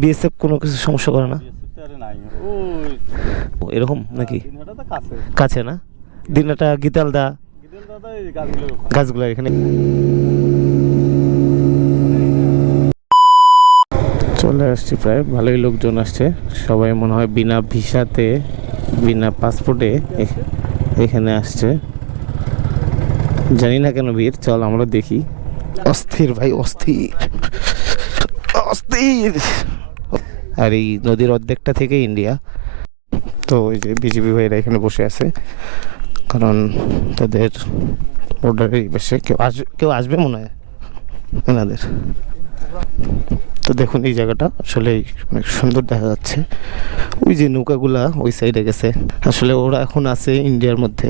BSF কোনো কিছু সমস্যা করে না? এরকম নাকি? কাছে। না? দিনাটা গীতালদা গাছগুলো। গাছগুলো এখানে। চলে আসছি প্রায় ভালোই লোকজন আসছে। সবাই মনে হয় বিনা ভিসাতে বিনা পাসপোর্টে এখানে আসছে। জানি না কেন ভিড় চল আমরা দেখি। অস্থির ভাই অস্থির। অস্থির আর এই নদীর অর্ধেকটা থেকে ইন্ডিয়া তো ওই যে বিজেপি ভাইরা এখানে বসে আছে। কারণ তাদের বর্ডারের পাশে কেউ আসবে কেউ আসবে মনে হয় ওনাদের তো দেখুন এই জায়গাটা আসলে অনেক সুন্দর দেখা যাচ্ছে। ওই যে নৌকাগুলা ওই সাইডে গেছে। আসলে ওরা এখন আছে ইন্ডিয়ার মধ্যে।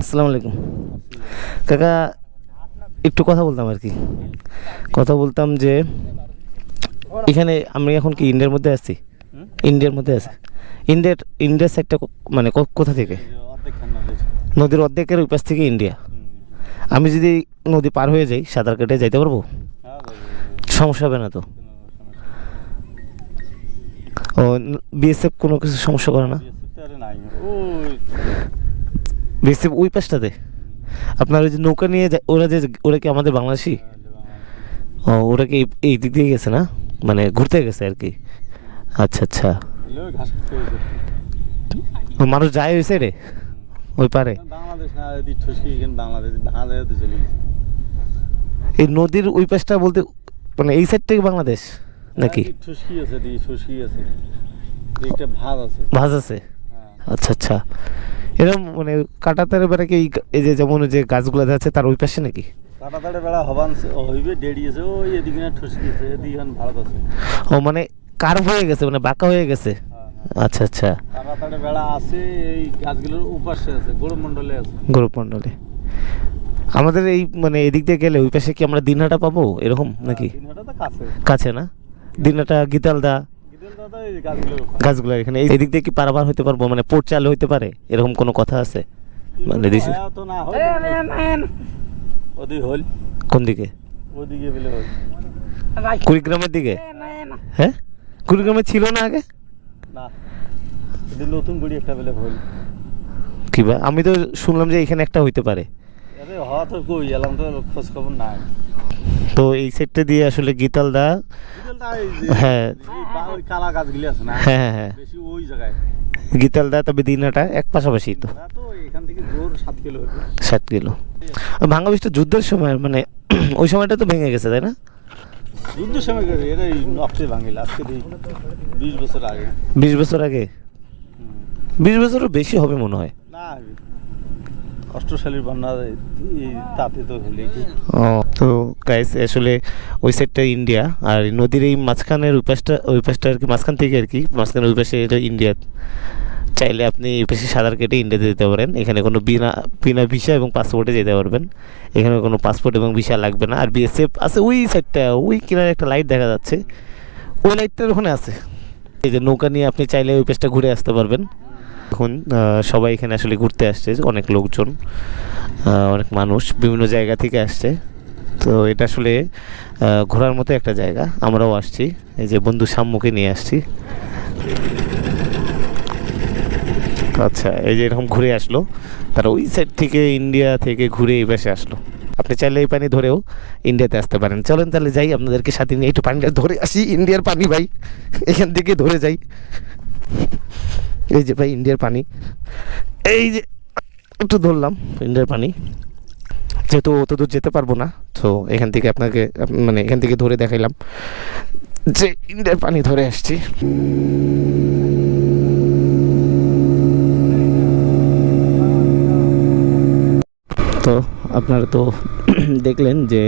আসসালামু আলাইকুম। কাকা, একটু কথা বলতাম আর কি। কথা বলতাম যে এখানে আমি এখন কি ইন্ডিয়ার মধ্যে আছি? ইন্ডিয়ার মধ্যে আছে। ইন্ডিয়ার ইন্ডিয়ার সাইডটা মানে কোথা থেকে? নদীর অর্ধেকের ওই পাশ থেকে ইন্ডিয়া। আমি যদি নদী পার হয়ে যাই সাঁতার কেটে যাইতে পারব? হ্যাঁ সমস্যা হবে না তো? ও বিএসএফ কোনো কিছু সমস্যা করে না? বিএসএফ ওই পাশটাতে? আপনার ওই যে নৌকা নিয়ে ওরা যে ওরা কি আমাদের বাংলাদেশি? ও ওরা কি এই দিক দিয়ে গেছে না? মানে ঘুরতে গেছে আর কি। আচ্ছা আচ্ছা। হয়েছে মানুষ যায় ওই সাইডে ওই পারে? এই নদীর ওই পাশটা বলতে মানে এই সাইড থেকে বাংলাদেশ নাকি? ভাজ আছে। হ্যাঁ। আচ্ছা আচ্ছা। এরকম মানে কাটাতারে বেড়া কি এই- এই যে যেমন যে গাছগুলো আছে তার ওই পাশে নাকি? কাটাতাড়ে বেড়া হবান হইবে দেড়ি ওই এদিকে না ঠসকি এদিকে ভারত আছে। ও মানে কার্ভ হয়ে গেছে মানে বাঁকা হয়ে গেছে? হ্যাঁ আচ্ছা আচ্ছা। কাটাতাড়ে বেড়া আছে এই গাছগুলোর উপাশে আছে গরম আছে। গৌরমণ্ডলে। আমাদের এই মানে এদিক দিয়ে গেলে ওই পাশে কি আমরা দিনহাটা পাবো এরকম নাকি? কাছে। না? দিনহাটা গীতালদা। গাছগুলো এখানে। এই- এদিক দিয়ে কি পারাবার হইতে পারব? মানে পোর্ট চালু হইতে পারে? এরকম কোনো কথা আছে? মানে দিছি। হয়। হয় ওদিকে হল। কোন দিকে? ওদিকে বলে হল। কুড়িগ্রামের দিকে? হ্যাঁ? কুড়িগ্রামে ছিল না আগে? না। নতুন গুড়ি একটা বেলে হল। কি বা আমি তো শুনলাম যে এখানে একটা হইতে পারে। আরে হওয়া তো কই এলাম তো খোঁজ খবর নাই। তো এই সেটটা দিয়ে আসলে এই যে হ্যাঁ। এই বা- কালা গাছগুলি আছে না? হ্যাঁ হ্যাঁ হ্যাঁ। বেশি ওই জায়গায়। গীতালদা তবে দিনহাটা এক পাশাপাশি তো সাত কিলো ভাঙ্গা বৃষ্টি যুদ্ধের সময় মানে ওই সময়টা তো ভেঙে গেছে তাই না? যুদ্ধের সময় এরা নকশে ভাঙিল আজকে বিশ বছর আগে। বিশ বছর আগে? বিশ বছরও বেশি হবে মনে হয়। না অষ্টশালীর বন্যা তাতে তো ও তো গাইস আসলে ওই সাইডটা ইন্ডিয়া আর নদীর এই মাঝখানের ওই পাশটা ওই পাশটা আর কি মাঝখান থেকে আর কি মাঝখানের ওই পাশে এটা ইন্ডিয়া চাইলে আপনি পাশে সাঁতার কেটে ইন্ডিয়াতে যেতে পারেন। এখানে কোনো বিনা বিনা ভিসা এবং পাসপোর্টে যেতে পারবেন। এখানে কোনো পাসপোর্ট এবং ভিসা লাগবে না। আর বিএসএফ আছে ওই সাইডটা ওই কিনারে একটা লাইট দেখা যাচ্ছে। ওই লাইটটার ওখানে আছে। এই যে নৌকা নিয়ে আপনি চাইলে ওই পাশটা ঘুরে আসতে পারবেন। এখন সবাই এখানে আসলে ঘুরতে আসছে, অনেক লোকজন অনেক মানুষ বিভিন্ন জায়গা থেকে আসছে। তো এটা আসলে ঘোরার মতো একটা জায়গা। আমরাও আসছি। এই যে বন্ধু সাম্যকে নিয়ে আসছি। আচ্ছা এই যে এরকম ঘুরে আসলো তারা ওই সাইড থেকে ইন্ডিয়া থেকে ঘুরে এই পাশে আসলো। আপনি চাইলে এই পানি ধরেও ইন্ডিয়াতে আসতে পারেন। চলেন তাহলে যাই, আপনাদেরকে সাথে নিয়ে একটু পানিটা ধরে আসি ইন্ডিয়ার পানি ভাই। এখান থেকে ধরে যাই। এই যে ভাই ইন্ডিয়ার পানি। এই যে, একটু ধরলাম ইন্ডিয়ার পানি। যেহেতু অত দূর যেতে পারব না, তো এখান থেকে আপনাকে মানে এখান থেকে ধরে দেখাইলাম যে ইন্ডিয়ার পানি ধরে আসছি তো আপনারা তো দেখলেন যে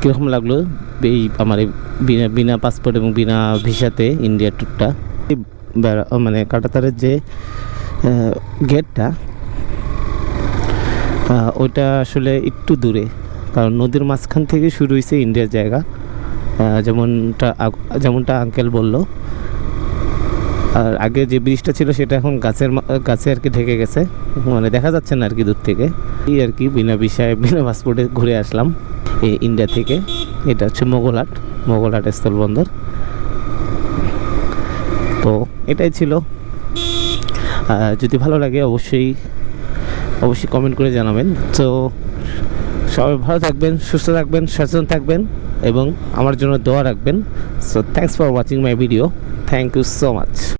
কীরকম লাগল এই আমার বিনা বিনা পাসপোর্ট এবং বিনা ভিসাতে ইন্ডিয়া ট্যুরটা মানে কাটাতারের যে গেটটা ওইটা আসলে একটু দূরে। কারণ নদীর মাঝখান থেকে শুরু হয়েছে ইন্ডিয়ার জায়গা। যেমনটা যেমনটা আঙ্কেল বলল আর আগে যে ব্রিজটা ছিল সেটা এখন গাছের গাছে আর কি ঢেকে গেছে। মানে দেখা যাচ্ছে না আর কি দূর থেকে। এই আর কি বিনা বিষয়ে বিনা পাসপোর্টে ঘুরে আসলাম এই ইন্ডিয়া থেকে। এটা হচ্ছে মোগলহাট মোগলহাট স্থলবন্দর। এটাই ছিল। যদি ভালো লাগে অবশ্যই অবশ্যই কমেন্ট করে জানাবেন। তো সবাই ভালো থাকবেন, সুস্থ থাকবেন, সচেতন থাকবেন এবং আমার জন্য দোয়া রাখবেন। So thanks for watching my video thank you so much